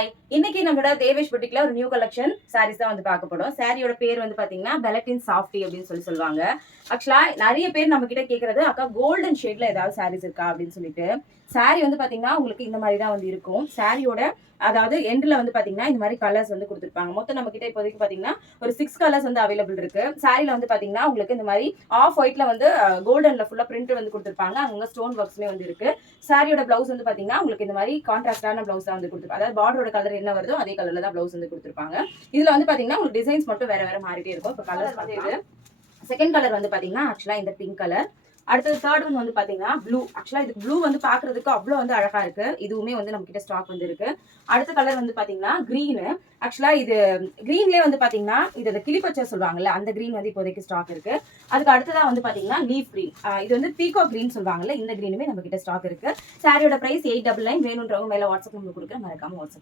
Hi, இன்னைக்கு நம்மளோட தேவேஷ் புட்டிக்ல ஒரு நியூ கலெக்ஷன் சாரீஸ் தான் வந்து பார்க்க போறோம். சாரியோட பேர் வந்து பாத்தீங்கன்னா பெலட்டின் சாஃப்டி அப்படின்னு சொல்லுவாங்க. ஆக்சுவலா நிறைய பேர் நம்ம கிட்ட கேக்குறது அக்கா கோல்டன் ஷேட்ல ஏதாவது சாரீஸ் இருக்கா அப்படின்னு சொல்லிட்டு. சாரி வந்து பாத்தீங்கன்னா உங்களுக்கு இந்த மாதிரி தான் வந்து இருக்கும். சாரியோட அதாவது எண்ட்ல வந்து பாத்தீங்கன்னா இந்த மாதிரி கலர்ஸ் வந்து கொடுத்துருப்பாங்க. மொத்தம் நம்ம கிட்ட இப்போதைக்கு பாத்தீங்கன்னா ஒரு 6 கலர்ஸ் வந்து அவைலபிள் இருக்கு. சாரில வந்து பாத்தீங்கன்னா உங்களுக்கு இந்த மாதிரி ஆஃப் ஒயிட்ல வந்து கோல்டன்ல ஃபுல்லா பிரிண்ட் வந்து கொடுத்துருப்பாங்க. அங்க ஸ்டோன் ஒர்க்ஸ்மே வந்து இருக்கு. சாரியோட பிளவுஸ் வந்து பாத்தீங்கன்னா உங்களுக்கு இந்த மாதிரி கான்ட்ராஸ்டான பிளவுஸ் தான் வந்து கொடுத்துருப்பாங்க. அதாவது பார்டரோட கலர் என்ன வருதோ அதே கலர்ல தான் பிளவுஸ் வந்து கொடுத்துருப்பாங்க. இதுல வந்து பாத்தீங்கன்னா உங்களுக்கு டிசைன்ஸ் மட்டும் வேற வேற மாறிட்டே இருக்கும். இப்போ கலர்ஸ் வந்து இது செகண்ட் கலர் வந்து பாத்தீங்கன்னா ஆக்சுவலா இந்த பிங்க் கலர். அடுத்தது தேர்ட் ஒன் வந்து பாத்தீங்கன்னா ப்ளூ. ஆக்சுவலா இது ப்ளூ வந்து பாக்குறதுக்கு அவ்வளவு வந்து அழகா இருக்கு. இதுவுமே வந்து நம்ம கிட்ட ஸ்டாக் வந்து இருக்கு. அடுத்த கலர் வந்து பாத்தீங்கன்னா கிரீன். ஆக்சுவலா இது கிரீன்லயே வந்து பாத்தீங்கன்னா இது கிளிப்பச்சை சொல்லுவாங்கல்ல, அந்த கிரீன் வந்து இப்போதைக்கு ஸ்டாக் இருக்கு. அதுக்கு அடுத்ததா வந்து பாத்தீங்கன்னா லீஃப் கிரீன். இது வந்து பீகோ கிரீன் சொல்லுவாங்கல்ல, இந்த கிரீனுமே நம்ம கிட்ட ஸ்டாக் இருக்கு. சாரியோட பிரைஸ் 899. வேணும்ன்றவங்க மேல வாட்ஸ்அப் நம்பர் கொடுக்குறேன், மறக்காம வாட்ஸ்அப்